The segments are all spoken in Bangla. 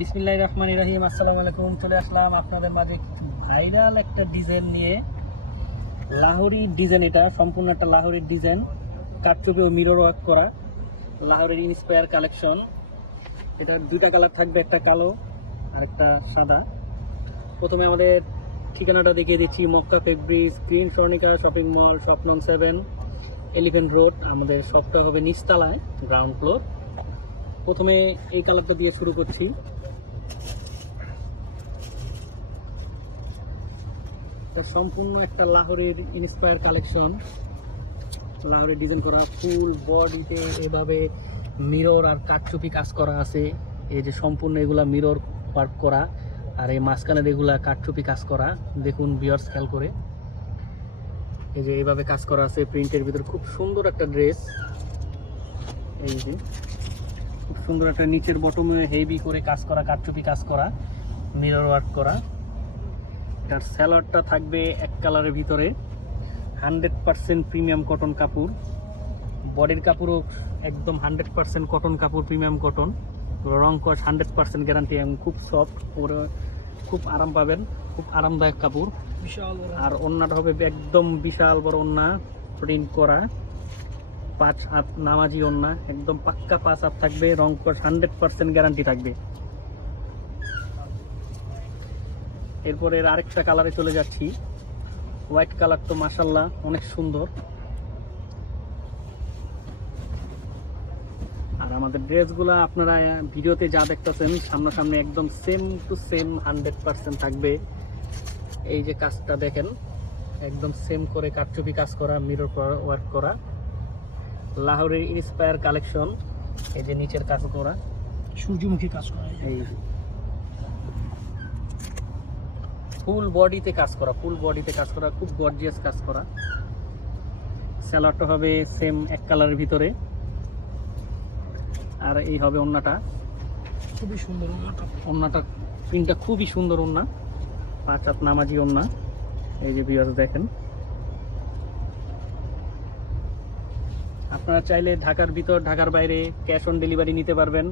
বিসমিল্লাহ রহমান রহিম, আসসালামু আলাইকুম। চলে আসলাম আপনাদের মাঝে ভাইরাল একটা ডিজাইন নিয়ে। লাহোরি ডিজাইন এটা, সম্পূর্ণ একটা লাহোরির ডিজাইন। কাঠচুপি ও মিরর ওয়ার্ক করা। লাহোরের ইন্সপায়ার কালেকশন এটার দুইটা কালার থাকবে, একটা কালো আর একটা সাদা। প্রথমে আমাদের ঠিকানাটা দেখিয়ে দিচ্ছি, Makka fabrics green Swarnika shopping mall shop নং সেভেন এলিফেন্ট রোড আমাদের শপটা হবে নিচতলায় গ্রাউন্ড ফ্লোর প্রথমে এই কালারটা দিয়ে শুরু করছি। এটা সম্পূর্ণ একটা লাহোরের ইন্সপায়ার কালেকশন লাহোরের ডিজাইন করা ফুল বডিতে এভাবে মিরর আর কাঠচুপি কাজ করা আছে। এই যে সম্পূর্ণ এগুলা মিরর ওয়ার্ক করা, আর এই মাঝখানের এগুলা কাঠচুপি কাজ করা, দেখুন বিয়ার্স খেয়াল করে। এই যে এইভাবে কাজ করা আছে প্রিন্টের ভিতর খুব সুন্দর একটা ড্রেস এই যে খুব সুন্দর একটা নিচের বটমে হেভি করে কাজ করা, কাঠচুপি কাজ করা মিরর ওয়ার্ক করা। এটার স্যালাডটা থাকবে এক কালারের ভিতরে। হান্ড্রেড পারসেন্ট প্রিমিয়াম কটন কাপড়। বডির কাপড়ও একদম হান্ড্রেড পারসেন্ট কটন কাপড় প্রিমিয়াম কটন। রং কস হান্ড্রেড পারসেন্ট গ্যারান্টি এবং খুব সফট পরে খুব আরাম পাবেন খুব আরামদায়ক কাপড়। বিশাল আর ওন্নাটা হবে একদম বিশাল বড় ওন্না প্রিন্ট করা। পাঁচ হাত নামাজি ওন্না একদম পাক্কা পাঁচ হাত থাকবে রং কস হান্ড্রেড পারসেন্ট গ্যারান্টি থাকবে। এরপরে এর আরেকটা কালারে চলে যাচ্ছি। হোয়াইট কালার তো মাসাল্লাহ অনেক সুন্দর। আর আমাদের ড্রেসগুলো আপনারা ভিডিওতে যা দেখতেছেন সামনাসামনি একদম same to same hundred percent থাকবে। এই যে কাজটা দেখেন একদম সেম করে কাঠচুপি কাজ করা মিরর ওয়ার্ক করা। লাহোরের ইন্সপায়ার কালেকশন এই যে নিচের কাজ করা। সূর্যমুখী কাজ করা এই ফুল বডিতে কাজ করা ফুল বডিতে কাজ করা খুব গর্জিয়াস কাজ করা। স্যালাডটা হবে সেম এক কালারের ভিতরে। আর এই হবে ওন্নাটা। খুবই সুন্দর ওন্নাটা। প্রিন্টটা খুবই সুন্দর ওন্না। পাঁচ হাত নামাজি ওন্না। এই যে বিয়াস দেখেন। আপনারা চাইলে ঢাকার ভিতর ঢাকার বাইরে ক্যাশ অন ডেলিভারি নিতে পারবেন।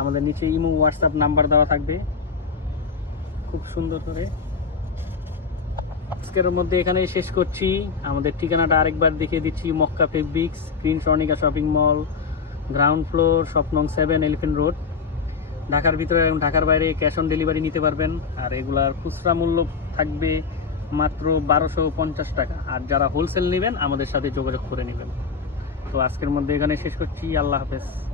আমাদের নিচে ইমো হোয়াটসঅ্যাপ নাম্বার দেওয়া থাকবে। খুব সুন্দর করে। আজকের মধ্যে এখানে শেষ করছি। আমাদের ঠিকানাটা আরেকবার দেখিয়ে দিচ্ছি, Makka fabrics, green Swarnika shopping mall, ground floor, স্বপ্নং seven, elephant road. ঢাকার ভিতরে এবং ঢাকার বাইরে ক্যাশ অন ডেলিভারি নিতে পারবেন। আর এগুলার খুচরা মূল্য থাকবে মাত্র বারোশো পঞ্চাশ টাকা। আর যারা হোলসেল নেবেন, আমাদের সাথে যোগাযোগ করে নেবেন। তো আজকের মধ্যে এখানে শেষ করছি। আল্লাহ হাফেজ।